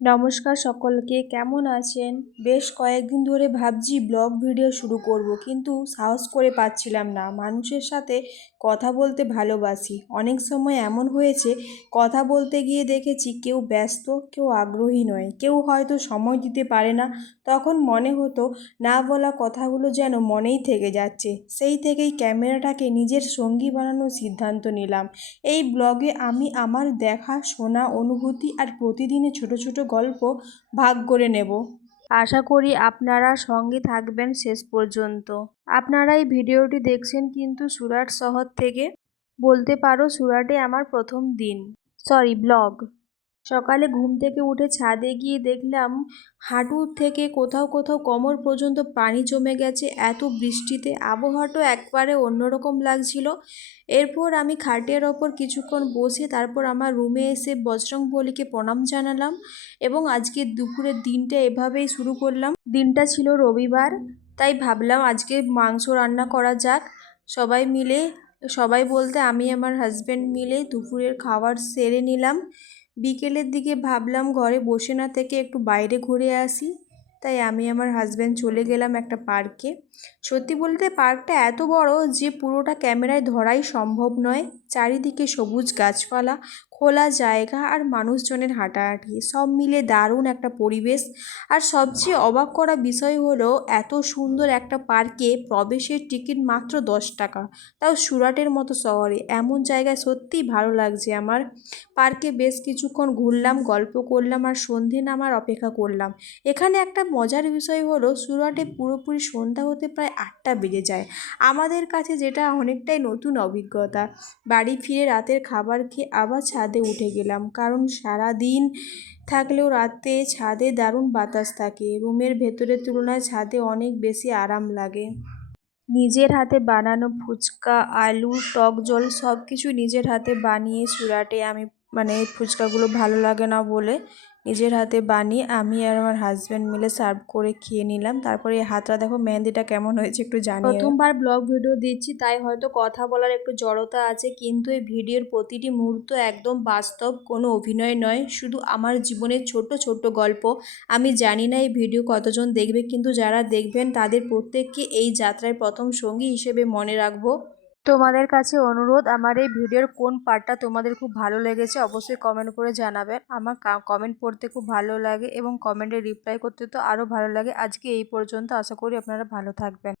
নমস্কার সকলকে, কেমন আছেন? বেশ কয়েকদিন ধরে ভাবছি ব্লগ ভিডিও শুরু করব, কিন্তু সাহস করে পাচ্ছিলাম না। মানুষের সাথে কথা বলতে ভালোবাসি। অনেক সময় এমন হয়েছে, কথা বলতে গিয়ে দেখেছি কেউ ব্যস্ত, কেউ আগ্রহী নয়, কেউ হয়তো সময় দিতে পারে না। তখন মনে হতো না বলা কথাগুলো যেন মনেই থেকে যাচ্ছে। সেই থেকেই ক্যামেরাটাকে নিজের সঙ্গী বানানোর সিদ্ধান্ত নিলাম। এই ব্লগে আমি আমার দেখা, শোনা, অনুভূতি আর প্রতিদিনের ছোট ছোট গল্প ভাগ করে নেব। আশা করি আপনারা সঙ্গে থাকবেন শেষ পর্যন্ত। আপনারা এই ভিডিওটি দেখছেন কিন্তু সুরাট শহর থেকে। বলতে পারো সুরাটে আমার প্রথম দিন, ব্লগ। সকালে ঘুম থেকে উঠে ছাদে গিয়ে দেখলাম হাঁটু থেকে কোথাও কোথাও কোমর পর্যন্ত পানি জমে গেছে। এত বৃষ্টিতে আবহাওয়াটা একবারে অন্যরকম লাগছিল। এরপর আমি খাটের ওপর কিছুক্ষণ বসে তারপর আমার রুমে এসে বজরংবলীকে প্রণাম জানালাম এবং আজকে দুপুরের দিনটা এভাবেই শুরু করলাম। দিনটা ছিল রবিবার, তাই ভাবলাম আজকে মাংস রান্না করা যাক। সবাই মিলে, সবাই বলতে আমি আমার হাজব্যান্ড মিলে দুপুরের খাবার সেরে নিলাম। বিকেলের দিকে ভাবলাম ঘরে বসে না থেকে একটু বাইরে ঘুরে আসি, তাই আমি আমার হাজব্যান্ড চলে গেলাম একটা পার্কে। সত্যি বলতে পার্কটা এত বড় যে পুরোটা ক্যামেরায় ধরাই সম্ভব নয়। চারিদিকে সবুজ গাছপালা, খোলা জায়গা আর মানুষজনের হাঁটাহাঁটি, সব মিলে দারুণ একটা পরিবেশ। আর সবচেয়ে অবাক করা বিষয় হলো এত সুন্দর একটা পার্কে প্রবেশের টিকিট মাত্র 10 টাকা, তাও সুরাটের মতো শহরে। এমন জায়গায় সত্যিই ভালো লাগছে আমার। পার্কে বেশ কিছুক্ষণ ঘুরলাম, গল্প করলাম আর সন্ধে নামার অপেক্ষা করলাম। এখানে একটা মজার বিষয় হলো সুরাটে পুরোপুরি সন্ধ্যা হতে প্রায় 8টা বেজে যায় আমাদের কাছে, যেটা অনেকটাই নতুন অভিজ্ঞতা। বাড়ি ফিরে রাতের খাবার খেয়ে আবার ছাদে উঠে গেলাম, কারণ সারা দিন থাকলেও রাতে ছাদে দারুণ বাতাস থাকে। রুমের ভেতরের তুলনায় ছাদে অনেক বেশি আরাম লাগে। নিজের হাতে বানানো ফুচকা, আলু, টক জল সব কিছু নিজের হাতে বানিয়ে সুরাটে আমি, ফুচকাগুলো ভালো লাগে না বলে নিজের হাতে বানিয়ে আমি আর আমার হাজব্যান্ড মিলে সার্ভ করে খেয়ে নিলাম। তারপরে এই হাতটা দেখো, মেহেন্দিটা কেমন হয়েছে একটু জানিও। প্রথমবার ব্লগ ভিডিও দিচ্ছি, তাই হয়তো কথা বলার একটু জড়তা আছে, কিন্তু এই ভিডিওর প্রতিটি মুহূর্ত একদম বাস্তব, কোনো অভিনয় নয়, শুধু আমার জীবনের ছোট ছোট গল্প। আমি জানি না এই ভিডিও কতজন দেখবে, কিন্তু যারা দেখবেন তাদের প্রত্যেককে এই যাত্রায় প্রথম সঙ্গী হিসেবে মনে রাখবো। তোমাদের কাছে অনুরোধ, আমার এই ভিডিওর কোন পার্টটা তোমাদের খুব ভালো লেগেছে অবশ্যই কমেন্ট করে জানাবেন। আমার কমেন্ট পড়তে খুব ভালো লাগে এবং কমেন্টে রিপ্লাই করতে তো আরও ভালো লাগে। আজকে এই পর্যন্ত, আশা করি আপনারা ভালো থাকবেন।